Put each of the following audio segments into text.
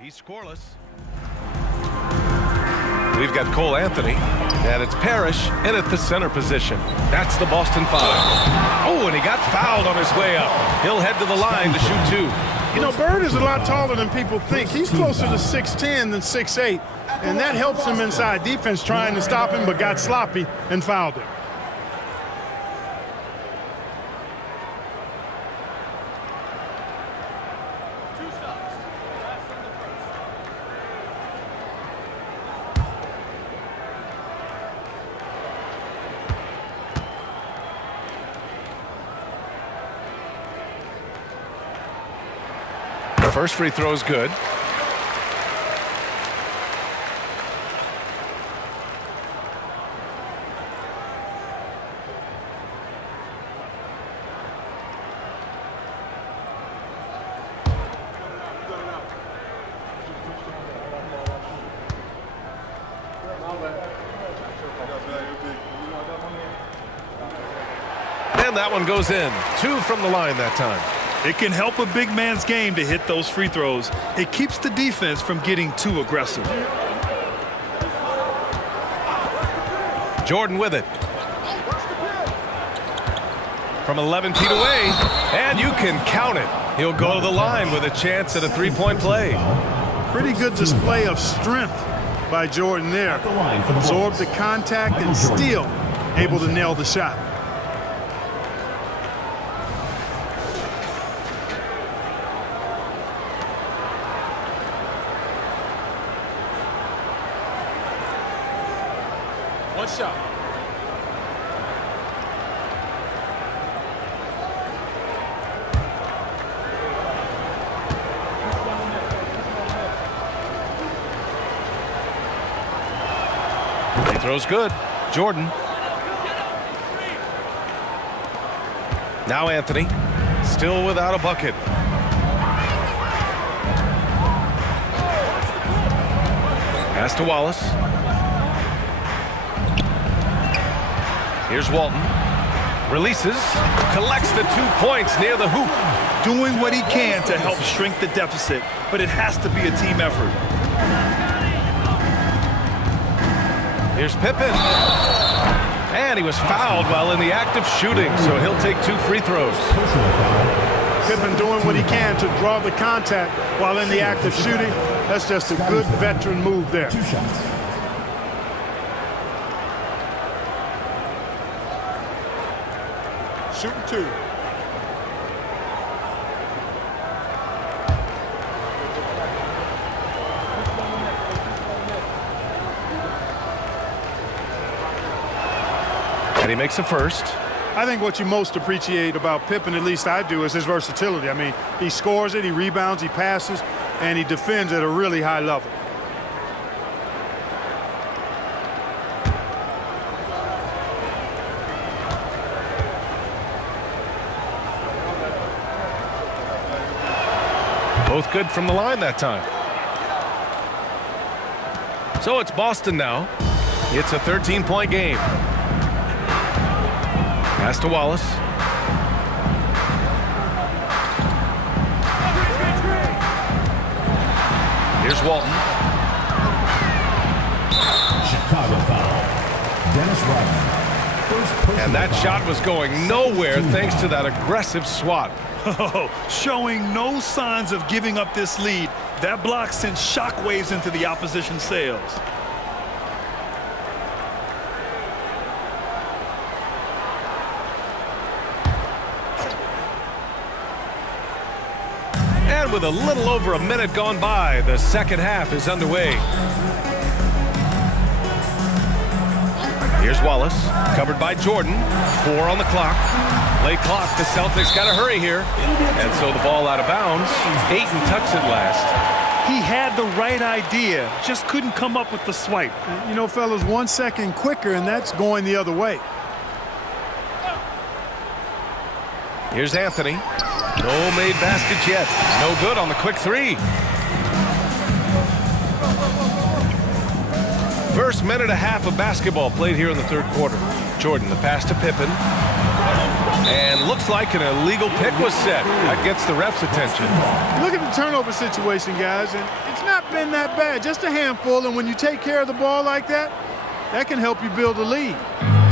He's scoreless. We've got Cole Anthony, and it's Parrish in at the center position. That's the Boston Five. Oh, and he got fouled on his way up. He'll head to the line to shoot two. You know, Bird is a lot taller than people think. He's closer to 6'10" than 6'8", and that helps him inside defense trying to stop him, but got sloppy and fouled him. First free throw is good. And that one goes in. 2 from the line that time. It can help a big man's game to hit those free throws. It keeps the defense from getting too aggressive. Jordan with it. From 11 feet away, and you can count it. He'll go to the line with a chance at a three-point play. Pretty good display of strength by Jordan there. Absorbed the contact and still able to nail the shot. One shot. He throws good. Jordan. Now Anthony. Still without a bucket. Pass to Wallace. Here's Walton. Releases. Collects the 2 points near the hoop. Doing what he can to help shrink the deficit, but it has to be a team effort. Here's Pippen. And he was fouled while in the act of shooting, so he'll take 2 free throws. Pippen doing what he can to draw the contact while in the act of shooting. That's just a good veteran move there. 2 shots. Shooting 2. And he makes a first. I think what you most appreciate about Pippen, at least I do, is his versatility. I mean, he scores it, he rebounds, he passes, and he defends at a really high level. Both good from the line that time. So it's Boston now. It's a 13-point game. Pass to Wallace. Here's Walton. Chicago foul. Dennis Rodman. And that shot was going nowhere thanks to that aggressive swat. Oh, showing no signs of giving up this lead. That block sent shockwaves into the opposition sails. And with a little over a minute gone by, the second half is underway. Here's Wallace, covered by Jordan. 4 on the clock. Late clock, the Celtics got to hurry here. And so the ball out of bounds. Ayton touched it last. He had the right idea, just couldn't come up with the swipe. You know, fellas, 1 second quicker, and that's going the other way. Here's Anthony. No made baskets yet. No good on the quick 3. First minute and a half of basketball played here in the third quarter. Jordan, the pass to Pippen. And looks like an illegal pick was set. That gets the ref's attention. Look at the turnover situation, guys, and it's not been that bad. Just a handful, and when you take care of the ball like that, that can help you build a lead.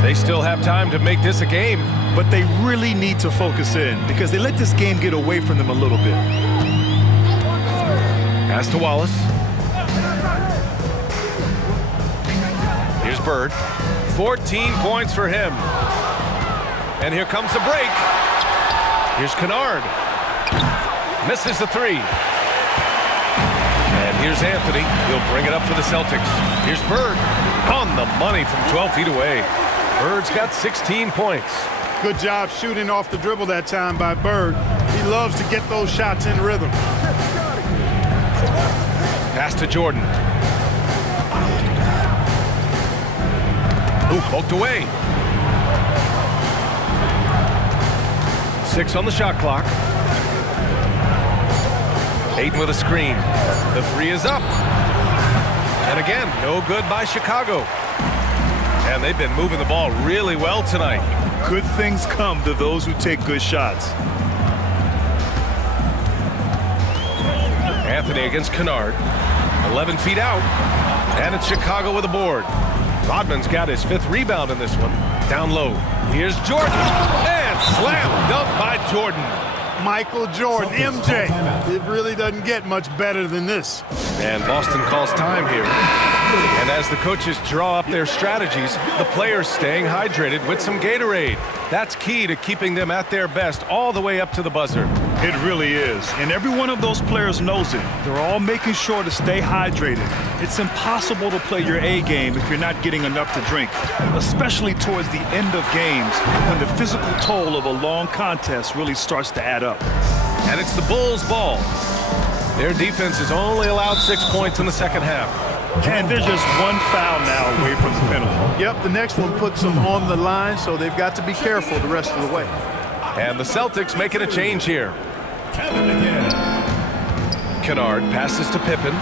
They still have time to make this a game. But they really need to focus in because they let this game get away from them a little bit. Pass to Wallace. Here's Bird. 14 points for him. And here comes the break. Here's Kennard. Misses the three. And here's Anthony. He'll bring it up for the Celtics. Here's Bird. On the money from 12 feet away. Bird's got 16 points. Good job shooting off the dribble that time by Bird. He loves to get those shots in rhythm. Pass to Jordan. Ooh, poked away. 6 on the shot clock. Ayton with a screen. The three is up. And again, no good by Chicago. And they've been moving the ball really well tonight. Good things come to those who take good shots. Anthony against Kennard. 11 feet out. And it's Chicago with a board. Rodman's got his 5th rebound in this one. Down low. Here's Jordan. And slam dunk by Jordan. Michael Jordan, MJ. It really doesn't get much better than this. And Boston calls time here. And as the coaches draw up their strategies, the players staying hydrated with some Gatorade. That's key to keeping them at their best all the way up to the buzzer. It really is. And every one of those players knows it. They're all making sure to stay hydrated. It's impossible to play your A game if you're not getting enough to drink, especially towards the end of games when the physical toll of a long contest really starts to add up. And it's the Bulls' ball. Their defense has only allowed 6 points in the second half. And they're just one foul now away from the penalty. Yep, the next one puts them on the line, so they've got to be careful the rest of the way. And the Celtics making a change here. Kennard passes to Pippen.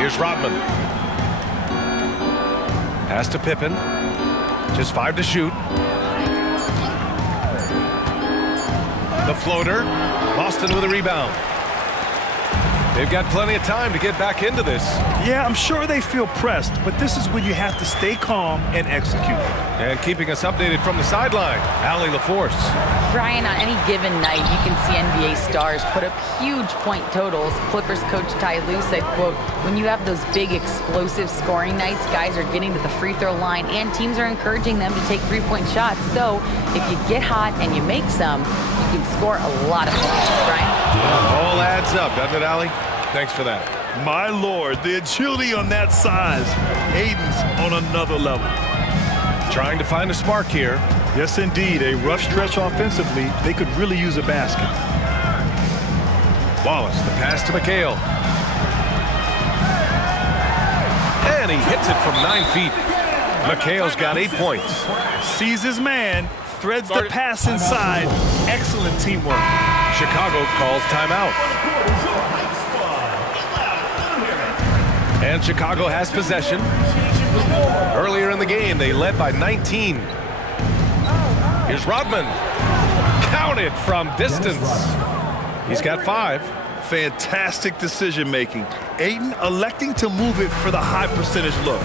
Here's Rodman. Pass to Pippen. Just 5 to shoot. The floater. Boston with a rebound. They've got plenty of time to get back into this. Yeah, I'm sure they feel pressed, but this is when you have to stay calm and execute. And keeping us updated from the sideline, Allie LaForce. Brian, on any given night, you can see NBA stars put up huge point totals. Clippers coach Ty Lue said, quote, when you have those big explosive scoring nights, guys are getting to the free throw line and teams are encouraging them to take 3-point shots. So if you get hot and you make some, you can score a lot of points. Brian? All adds up, doesn't it, Allie? Thanks for that. My Lord, the agility on that size. Aiden's on another level. Trying to find a spark here. Yes, indeed. A rough stretch offensively. They could really use a basket. Wallace, the pass to McHale. And he hits it from 9 feet. McHale's got 8 points. Sees his man, threads the pass inside. Excellent teamwork. Chicago calls timeout. And Chicago has possession. Earlier in the game, they led by 19. Here's Rodman. Counted from distance. He's got 5. Fantastic decision making. Ayton electing to move it for the high percentage look.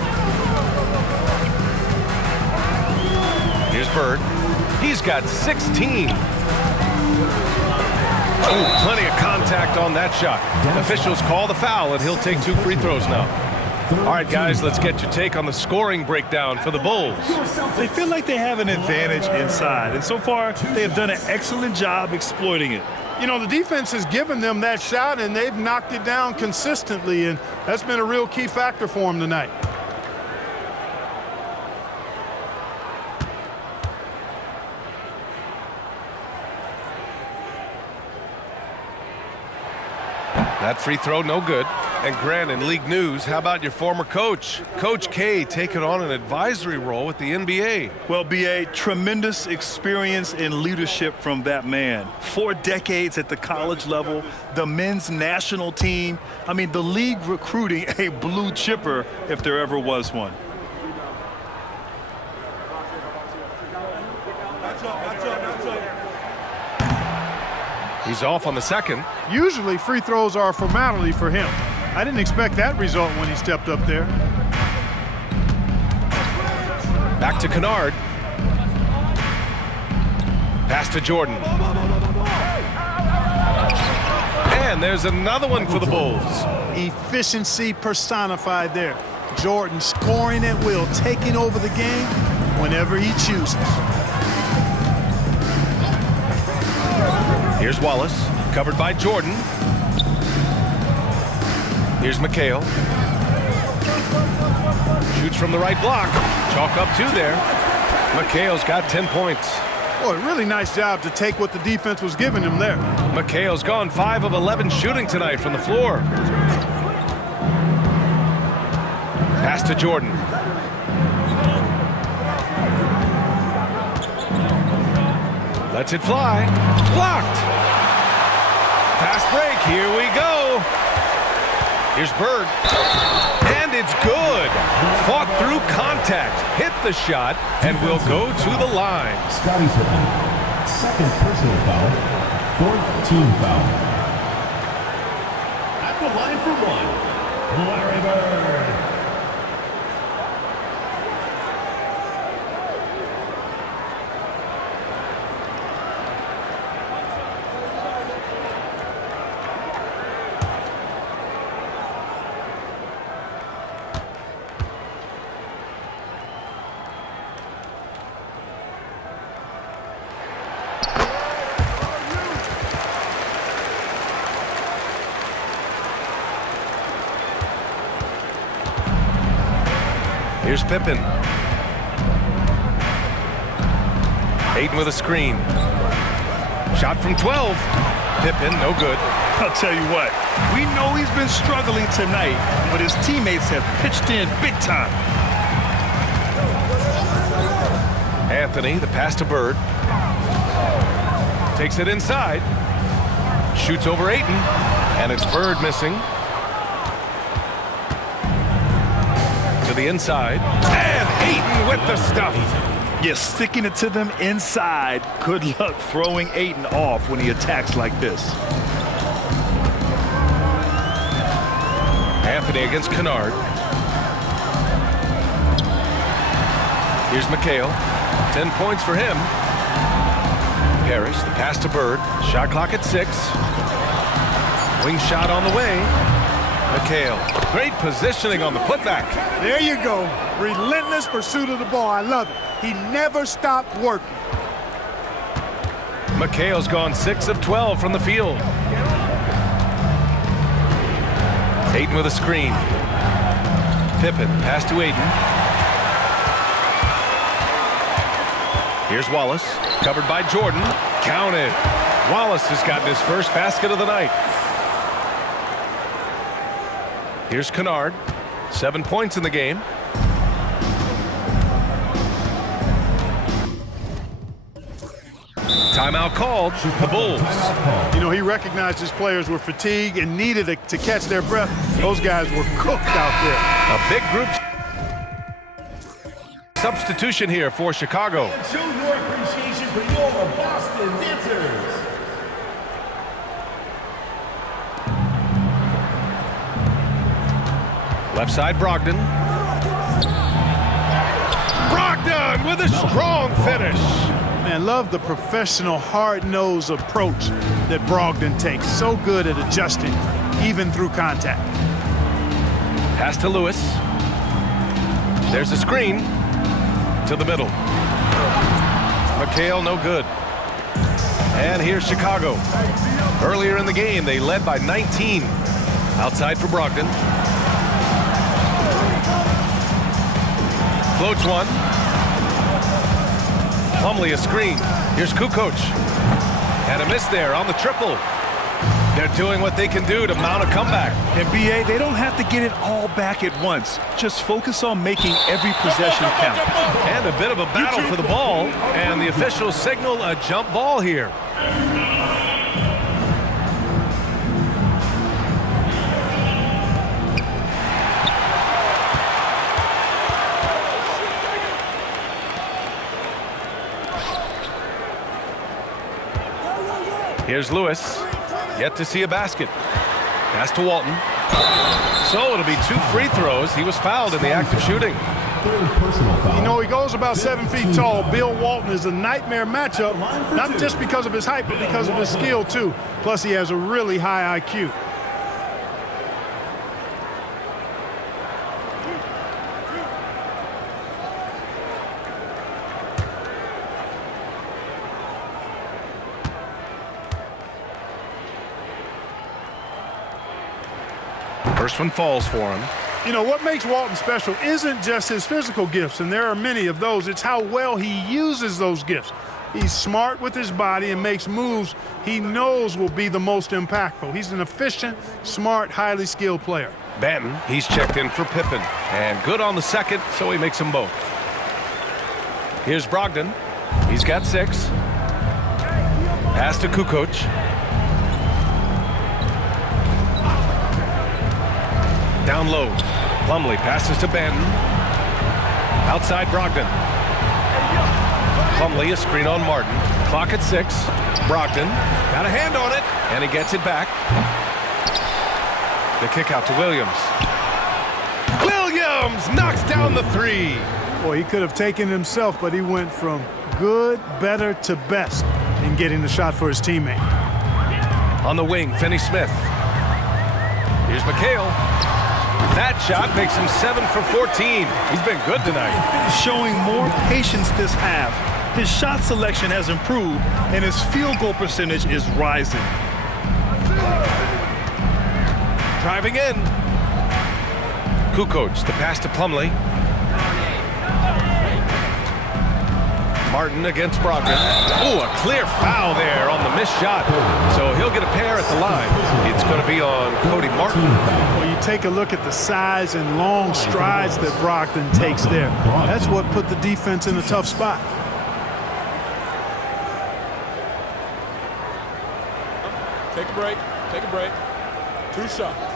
Here's Bird. He's got 16. Oh, plenty of contact on that shot. Officials call the foul, and he'll take 2 free throws now. All right, guys, let's get your take on the scoring breakdown for the Bulls. They feel like they have an advantage inside, and so far they have done an excellent job exploiting it. You know, the defense has given them that shot, and they've knocked it down consistently, and that's been a real key factor for them tonight. That free throw, no good. And Grant, in league news, how about your former coach? Coach K taking on an advisory role with the NBA. Well, B.A., tremendous experience and leadership from that man. 4 decades at the college level, the men's national team. I mean, the league recruiting a blue chipper if there ever was one. He's off on the second. Usually free throws are a formality for him. I didn't expect that result when he stepped up there. Back to Kennard. Pass to Jordan. And there's another one for the Bulls. Efficiency personified there. Jordan scoring at will, taking over the game whenever he chooses. Here's Wallace, covered by Jordan. Here's McHale. Shoots from the right block. Chalk up two there. McHale's got 10 points. Boy, really nice job to take what the defense was giving him there. McHale's gone 5 of 11 shooting tonight from the floor. Pass to Jordan. Lets it fly. Blocked. Fast break. Here we go. Here's Bird. And it's good. Fought through contact. Hit the shot and will go to the line. Scottie Pippen, second personal foul, fourth team foul. At the line for one, Larry Bird. Here's Pippen. Ayton with a screen. Shot from 12. Pippen, no good. I'll tell you what, we know he's been struggling tonight, but his teammates have pitched in big time. Anthony, the pass to Bird. Takes it inside. Shoots over Ayton. And it's Bird missing. To the inside. And Ayton with the stuff. Yeah, sticking it to them inside. Good luck throwing Ayton off when he attacks like this. Anthony against Kennard. Here's McHale. 10 points for him. Parrish, the pass to Bird. Shot clock at 6. Wing shot on the way. McHale. Great positioning on the putback. There you go. Relentless pursuit of the ball. I love it. He never stopped working. McHale's gone 6 of 12 from the field. Ayton with a screen. Pippen, pass to Ayton. Here's Wallace, covered by Jordan. Counted. Wallace has gotten his first basket of the night. Here's Kennard, 7 points in the game. Timeout called. The Bulls. You know, he recognized his players were fatigued and needed to catch their breath. Those guys were cooked out there. A big group substitution here for Chicago. Show your appreciation for your Boston dancers. Left side, Brogdon. Brogdon with a strong finish. Man, love the professional, hard-nosed approach that Brogdon takes. So good at adjusting, even through contact. Pass to Lewis. There's a screen to the middle. McHale, no good. And here's Chicago. Earlier in the game, they led by 19. Outside for Brogdon. Floats one. Plumlee a screen. Here's Kukoc. And a miss there on the triple. They're doing what they can do to mount a comeback. And BA, they don't have to get it all back at once. Just focus on making every possession count. And a bit of a battle for the ball. And the officials signal a jump ball here. Here's Lewis. Yet to see a basket. Pass to Walton. So it'll be 2 free throws. He was fouled in the act of shooting. Third personal foul. You know, he goes about 7 feet tall. Bill Walton is a nightmare matchup, not just because of his height, but because of his skill, too. Plus, he has a really high IQ. First one falls for him. You know, what makes Walton special isn't just his physical gifts, and there are many of those. It's how well he uses those gifts. He's smart with his body and makes moves he knows will be the most impactful. He's an efficient, smart, highly skilled player. Banton, he's checked in for Pippen. And good on the second, so he makes them both. Here's Brogdon. He's got 6. Pass to Kukoc. Down low. Plumlee passes to Banton. Outside Brogdon. Plumlee, a screen on Martin. Clock at 6. Brogdon got a hand on it, and he gets it back. The kick out to Williams. Williams knocks down the 3. Boy, he could have taken it himself, but he went from good, better to best in getting the shot for his teammate. On the wing, Finney-Smith. Here's McHale. That shot makes him 7 for 14. He's been good tonight. Showing more patience this half. His shot selection has improved, and his field goal percentage is rising. Driving in. Kukoc, the pass to Plumlee. Martin against Brogdon. Ooh, a clear foul there on the missed shot. So he'll get a pair at the line. It's going to be on Cody Martin. Well, you take a look at the size and long strides that Brogdon takes there. That's what put the defense in a tough spot. Take a break. Take a break. 2 shots.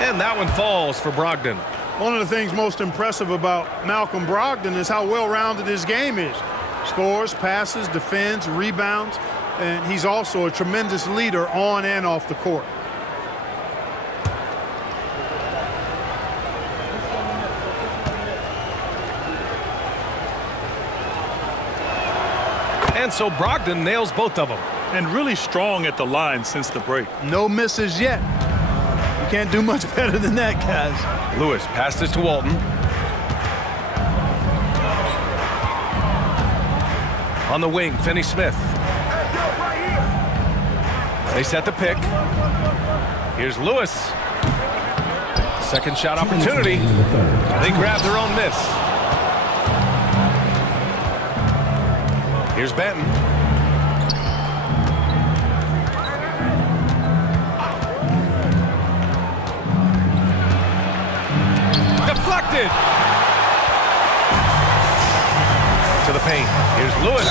And that one falls for Brogdon. One of the things most impressive about Malcolm Brogdon is how well-rounded his game is. Scores, passes, defends, rebounds, and he's also a tremendous leader on and off the court. And so Brogdon nails both of them. And really strong at the line since the break. No misses yet. You can't do much better than that, guys. Lewis passes to Walton. On the wing, Finney-Smith. They set the pick. Here's Lewis. Second shot opportunity. They grab their own miss. Here's Banton. Deflected. To the paint. Here's Lewis.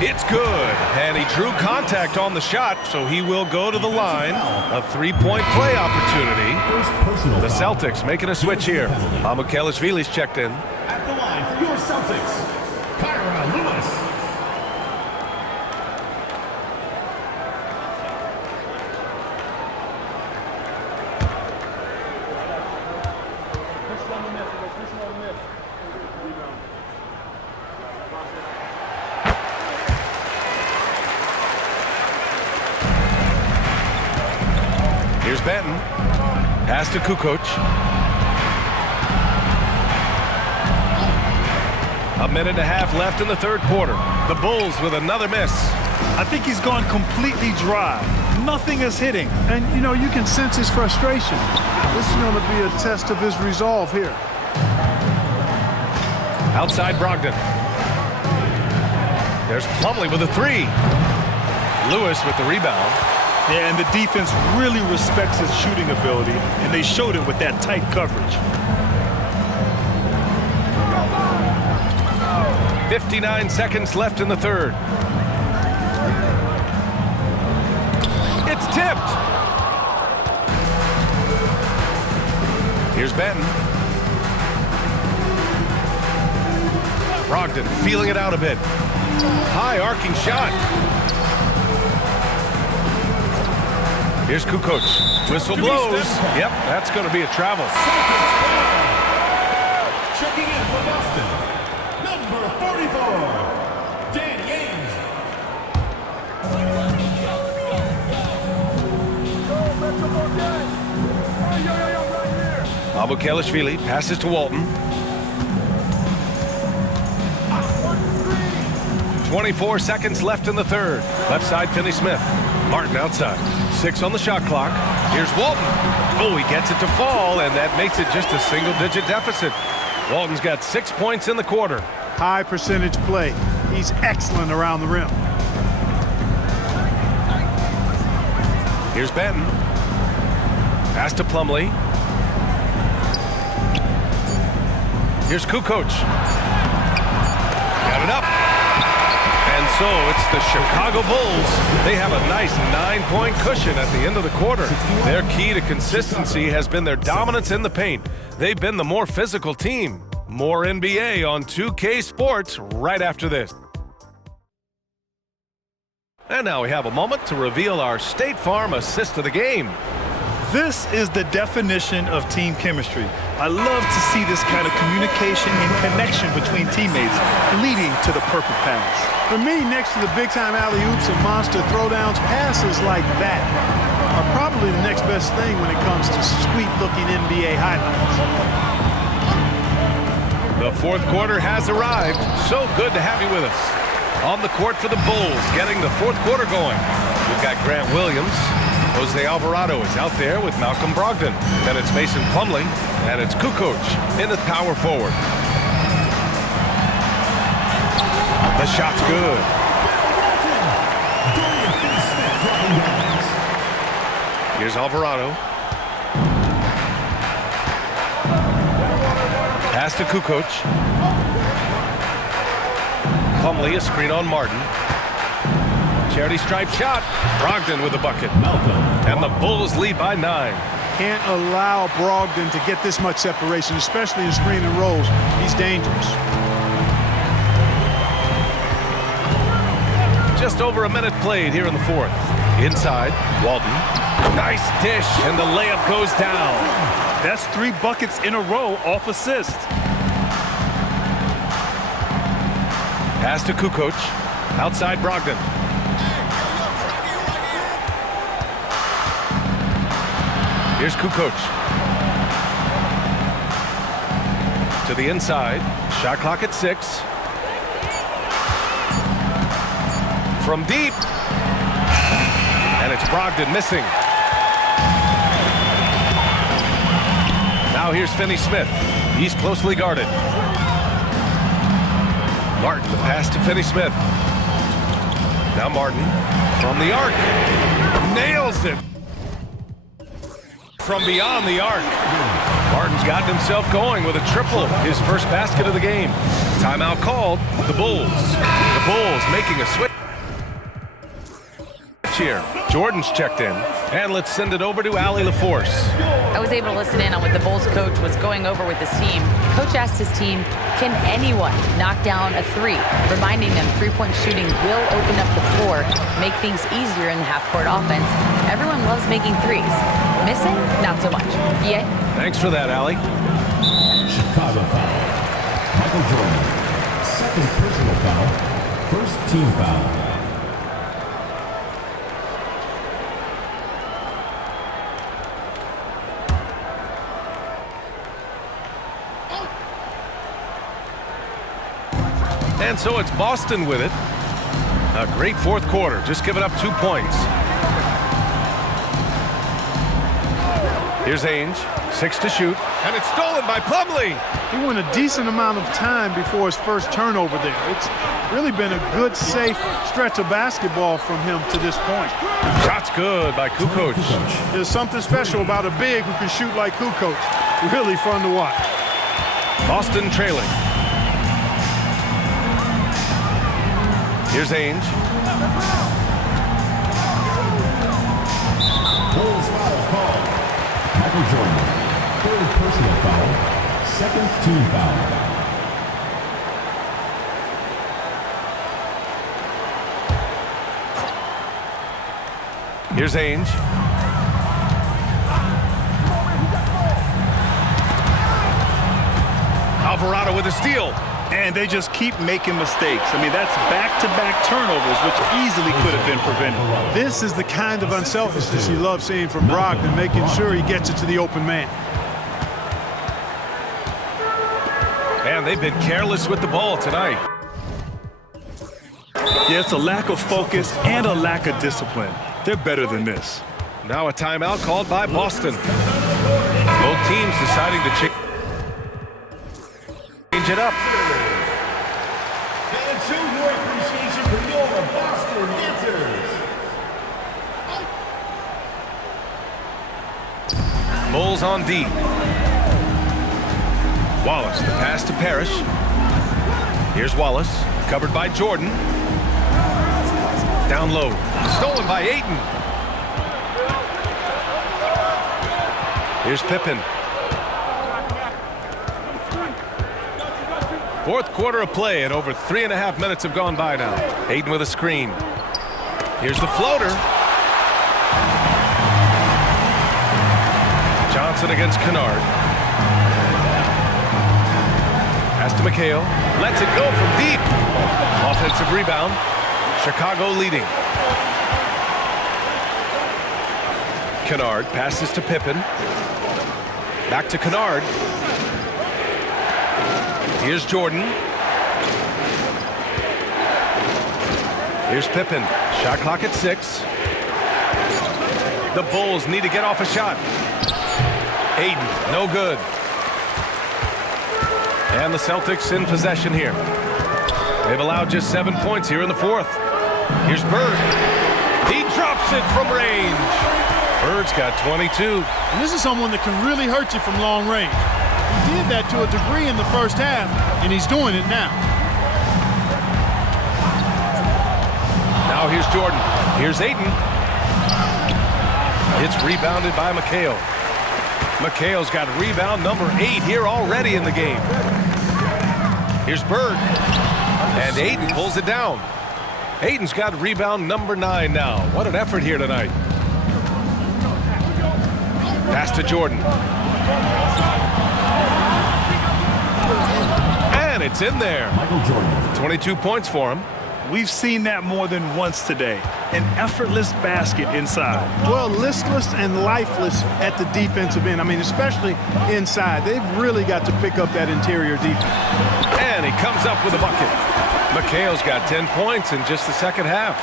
It's good. And he drew contact on the shot, so he will go to the line. A 3-point play opportunity. The Celtics making a switch here. Amukelashvili's checked in. At the line for your Celtics, Kyra Lewis. Here's Banton. Pass to Kukoc. A minute and a half left in the third quarter. The Bulls with another miss. I think he's gone completely dry. Nothing is hitting. And, you know, you can sense his frustration. This is going to be a test of his resolve here. Outside Brogdon. There's Plumlee with a 3. Lewis with the rebound. Yeah, and the defense really respects his shooting ability, and they showed it with that tight coverage. 59 seconds left in the third. It's tipped. Here's Benton. Brogdon feeling it out a bit. High arcing shot. Here's Kukoc. Whistle blows. Yep, that's going to be a travel. Checking in for Boston, number 44, Danny Ainge. Abukelishvili passes to Walton. 24 seconds left in the third. Left side, Finney-Smith. Martin outside. 6 on the shot clock. Here's Walton. Oh, he gets it to fall, and that makes it just a single-digit deficit. Walton's got 6 points in the quarter. High percentage play. He's excellent around the rim. Here's Benton. Pass to Plumlee. Here's Kukoc. Got it up. And so it's the Chicago Bulls. They have a nice 9-point cushion at the end of the quarter. Their key to consistency has been their dominance in the paint. They've been the more physical team. More NBA on 2K Sports right after this. And now we have a moment to reveal our State Farm assist of the game. This is the definition of team chemistry. I love to see this kind of communication and connection between teammates leading to the perfect pass. For me, next to the big-time alley-oops and monster throwdowns, passes like that are probably the next best thing when it comes to sweet-looking NBA highlights. The fourth quarter has arrived. So good to have you with us. On the court for the Bulls, getting the fourth quarter going. We've got Grant Williams. Jose Alvarado is out there with Malcolm Brogdon. Then it's Mason Plumlee, and it's Kukoc in the power forward. The shot's good. Here's Alvarado. Pass to Kukoc. Plumlee, a screen on Martin. Charity stripe shot. Brogdon with the bucket. And the Bulls lead by 9. Can't allow Brogdon to get this much separation, especially in screen and rolls. He's dangerous. Just over a minute played here in the fourth. Inside, Walton. Nice dish, and the layup goes down. That's 3 buckets in a row off assist. Pass to Kukoc. Outside Brogdon. Here's Kukoc. To the inside. Shot clock at 6. From deep. And it's Brogdon missing. Now here's Finney-Smith. He's closely guarded. Martin, the pass to Finney-Smith. Now Martin from the arc. Nails it. From beyond the arc. Martin's gotten himself going with a triple, his first basket of the game. Timeout called. The Bulls. The Bulls making a switch here. Jordan's checked in. And let's send it over to Allie LaForce. I was able to listen in on what the Bulls coach was going over with his team. Coach asked his team, can anyone knock down a 3? Reminding them three-point shooting will open up the floor, make things easier in the half-court offense. Everyone loves making threes. Missing? Not so much. Yeah? Thanks for that, Allie. Chicago foul. Michael Jordan. Second personal foul. First team foul. And so it's Boston with it. A great fourth quarter, just giving up 2 points. Here's Ainge, 6 to shoot, and it's stolen by Plumlee. He went a decent amount of time before his first turnover there. It's really been a good, safe stretch of basketball from him to this point. Shot's good by Kukoc. There's something special about a big who can shoot like Kukoc. Really fun to watch. Boston trailing. Here's Ainge. Bulls foul called. Michael Jordan. Third personal foul, second team foul. Here's Ainge. Alvarado with a steal. And they just keep making mistakes. I mean, that's back-to-back turnovers, which easily could have been prevented. This is the kind of unselfishness you love seeing from Brogdon, making sure he gets it to the open man. And they've been careless with the ball tonight. Yeah, it's a lack of focus and a lack of discipline. They're better than this. Now a timeout called by Boston. Both teams deciding to change it up. And show your appreciation for your Boston dancers. Bulls on D. Wallace, the pass to Parrish. Here's Wallace, covered by Jordan. Down low, stolen by Ayton. Here's Pippen. Fourth quarter of play, and over 3.5 minutes have gone by now. Ayton with a screen. Here's the floater. Johnson against Kennard. Pass to McHale. Lets it go from deep. Offensive rebound. Chicago leading. Kennard passes to Pippen. Back to Kennard. Here's Jordan. Here's Pippen. Shot clock at 6. The Bulls need to get off a shot. Ayton, no good. And the Celtics in possession here. They've allowed just 7 points here in the fourth. Here's Bird. He drops it from range. Bird's got 22. And this is someone that can really hurt you from long range. He did that to a degree in the first half, and he's doing it now. Now here's Jordan. Here's Ayton. It's rebounded by McHale. McHale's got rebound number 8 here already in the game. Here's Bird. And Ayton pulls it down. Ayton's got rebound number 9 now. What an effort here tonight. Pass to Jordan. And it's in there. Michael Jordan. 22 points for him. We've seen that more than once today. An effortless basket inside. Well, listless and lifeless at the defensive end. I mean, especially inside. They've really got to pick up that interior defense. And he comes up with a bucket. McHale's got 10 points in just the second half.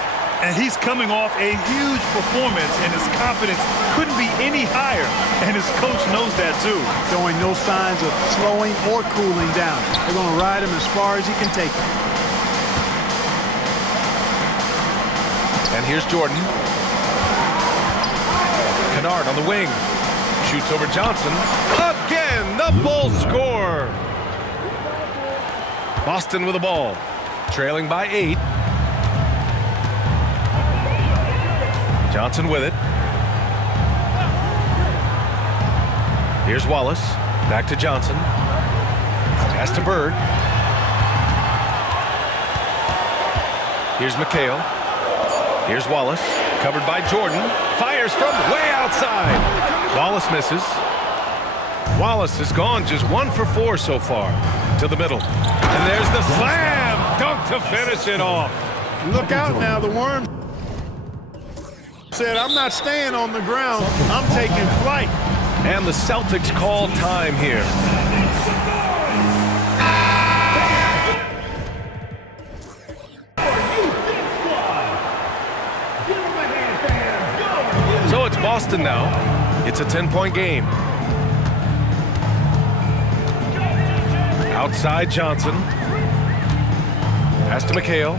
And he's coming off a huge performance, and his confidence couldn't be any higher. And his coach knows that, too. Showing no signs of slowing or cooling down. They're going to ride him as far as he can take him. And here's Jordan. Kennard on the wing. Shoots over Johnson. Again, the Bulls score. Boston with the ball. Trailing by 8. Johnson with it. Here's Wallace. Back to Johnson. Pass to Bird. Here's McHale. Here's Wallace. Covered by Jordan. Fires from way outside. Wallace misses. Wallace has gone just 1 for 4 so far. To the middle. And there's the slam dunk to finish it off. Look out now, the Worm said, I'm not staying on the ground, I'm taking flight. And the Celtics call time here. So it's Boston now. It's a 10-point game. Outside Johnson. Pass to McHale.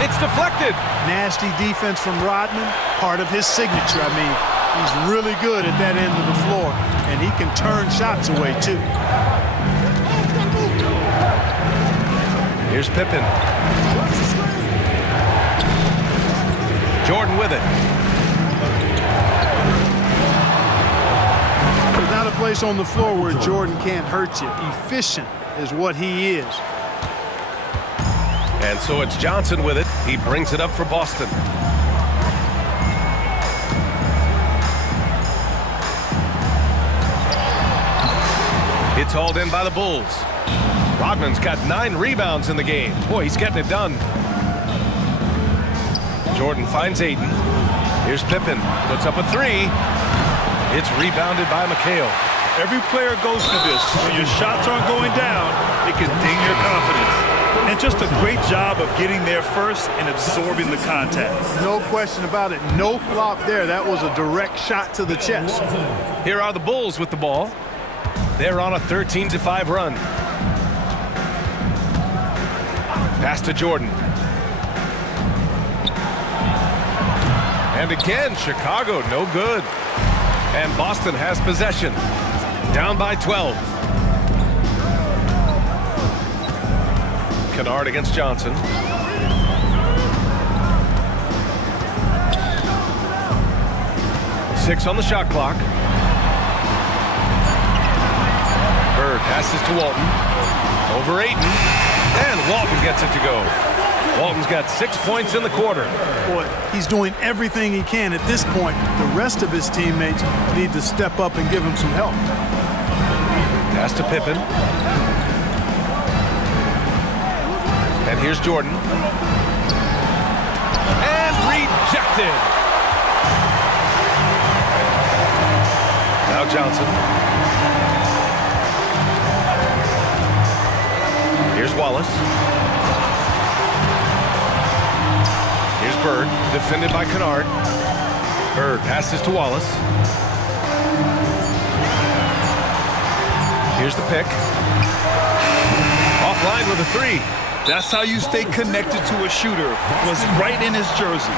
It's deflected. Nasty defense from Rodman, part of his signature. I mean, he's really good at that end of the floor, and he can turn shots away, too. Here's Pippen. Jordan with it. place on the floor where Jordan can't hurt you. Efficient is what he is. And so it's Johnson with it. He brings it up for Boston. It's hauled in by the Bulls. Rodman's got 9 rebounds in the game. Boy, he's getting it done. Jordan finds Ayton. Here's Pippen. Puts up a 3. It's rebounded by McHale. Every player goes through this. When your shots aren't going down, it can ding your confidence. And just a great job of getting there first and absorbing the contact. No question about it. No flop there. That was a direct shot to the chest. Here are the Bulls with the ball. They're on a 13-5 run. Pass to Jordan. And again, Chicago, no good. And Boston has possession. Down by 12. Kennard against Johnson. Six on the shot clock. Bird passes to Walton. Over Ayton. And Walton gets it to go. Walton's got 6 points in the quarter. Boy, he's doing everything he can at this point. The rest of his teammates need to step up and give him some help. Pass to Pippen. And here's Jordan. And rejected. Now Johnson. Here's Wallace. Here's Bird, defended by Kennard. Bird passes to Wallace. Here's the pick. Offline with a 3. That's how you stay connected to a shooter. Was right in his jersey.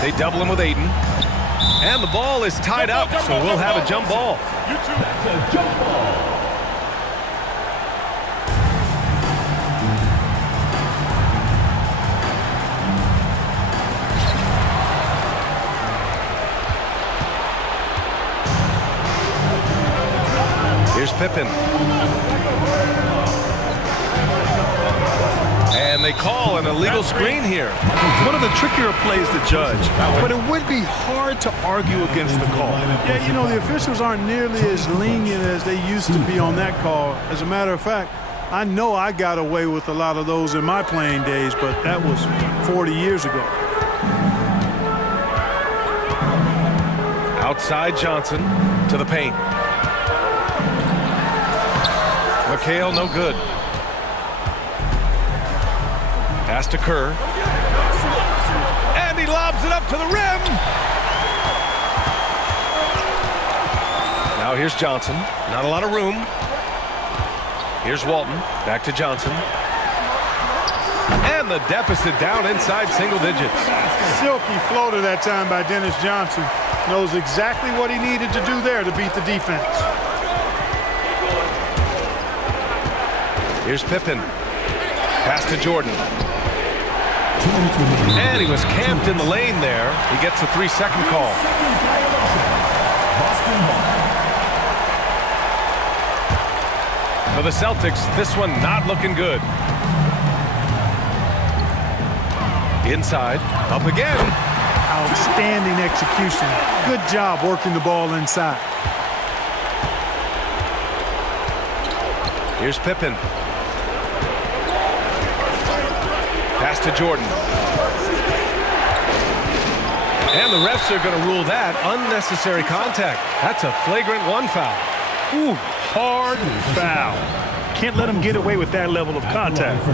They double him with Ayton. And the ball is tied up, so we'll have a jump ball. That's a jump ball. Here's Pippen. And they call an illegal screen here. One of the trickier plays to judge, but it would be hard to argue against the call. Yeah, you know, the officials aren't nearly as lenient as they used to be on that call. As a matter of fact, I know I got away with a lot of those in my playing days, but that was 40 years ago. Outside Johnson to the paint. McHale, no good. Pass to Kerr. And he lobs it up to the rim. Now here's Johnson. Not a lot of room. Here's Walton. Back to Johnson. And the deficit down inside single digits. Silky floater that time by Dennis Johnson. Knows exactly what he needed to do there to beat the defense. Here's Pippen. Pass to Jordan. And he was camped in the lane there. He gets a 3-second call. For the Celtics, this one not looking good. Inside, up again. Outstanding execution. Good job working the ball inside. Here's Pippen. Pass to Jordan. And the refs are going to rule that unnecessary contact. That's a flagrant 1 foul. Ooh, hard foul. Can't let him get away with that level of contact.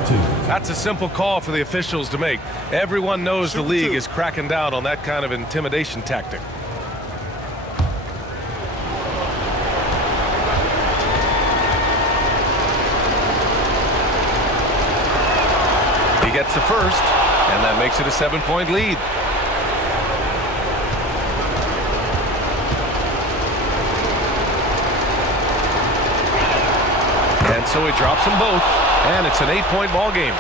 That's a simple call for the officials to make. Everyone knows the league is cracking down on that kind of intimidation tactic. He gets the first, and that makes it a 7-point lead. And so he drops them both, and it's an 8-point ball game.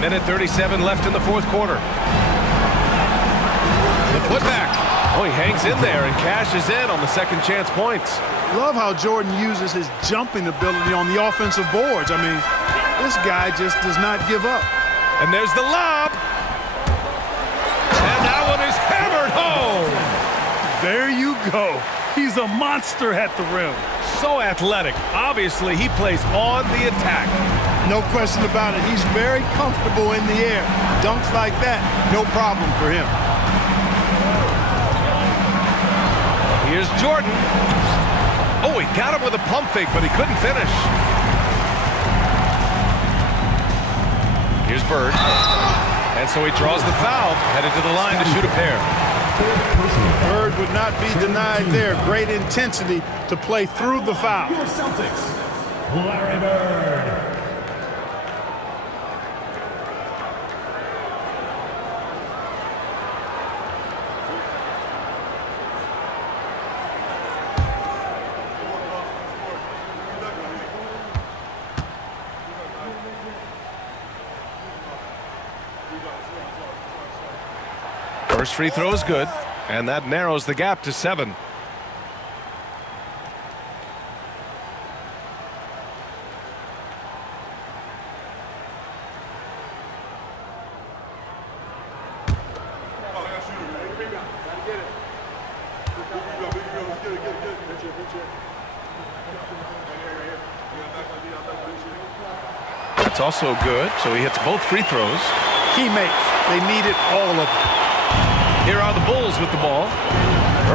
Minute 37 left in the fourth quarter. The putback. Oh, he hangs in there and cashes in on the second chance points. Love how Jordan uses his jumping ability on the offensive boards. I mean, this guy just does not give up. And there's the lob. And that one is hammered home. There you go. He's a monster at the rim. So athletic. Obviously, he plays on the attack. No question about it. He's very comfortable in the air. Dunks like that, no problem for him. Here's Jordan. Oh, he got him with a pump fake, but he couldn't finish. Here's Bird. And so he draws the foul, headed to the line to shoot a pair. Bird would not be denied there. Great intensity to play through the foul. Your Celtics, Larry Bird. First free throw is good, and that narrows the gap to 7. It's also good, so he hits both free throws. Teammates, they needed all of them. Here are the Bulls with the ball.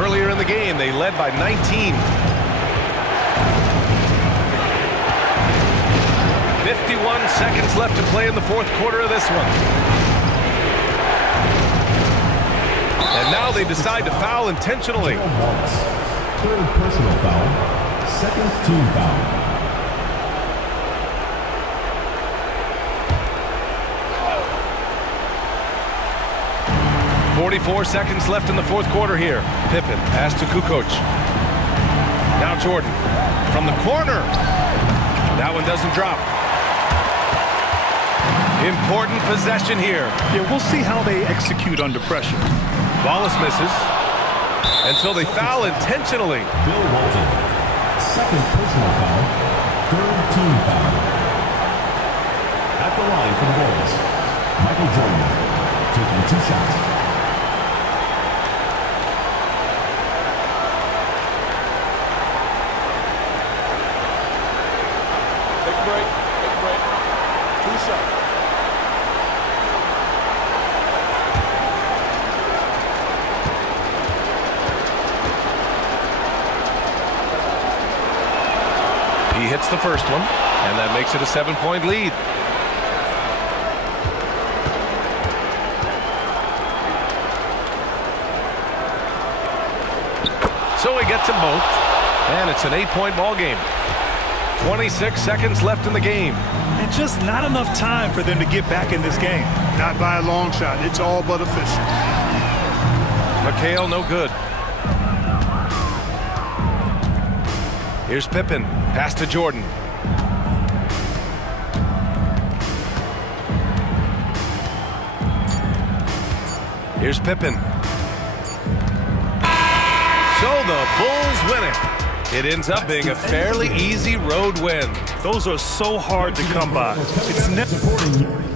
Earlier in the game, they led by 19. 51 seconds left to play in the fourth quarter of this one. And now they decide to foul intentionally. Third personal foul, second team foul. 44 seconds left in the fourth quarter here. Pippen pass to Kukoc. Now Jordan from the corner. That one doesn't drop. Important possession here. Yeah, we'll see how they execute under pressure. Wallace misses. And so they foul intentionally. Bill Walton, second personal foul, third team foul. At the line for the Bulls, Michael Jordan taking 2 shots. Take a break. Take a break. 2 shots. He hits the first one, and that makes it a 7-point lead. So he gets them both, and it's an 8-point ball game. 26 seconds left in the game. And just not enough time for them to get back in this game. Not by a long shot. It's all but official. McHale, no good. Here's Pippen. Pass to Jordan. Here's Pippen. So the Bulls win it. It ends up being a fairly easy road win. Those are so hard to come by. It's never.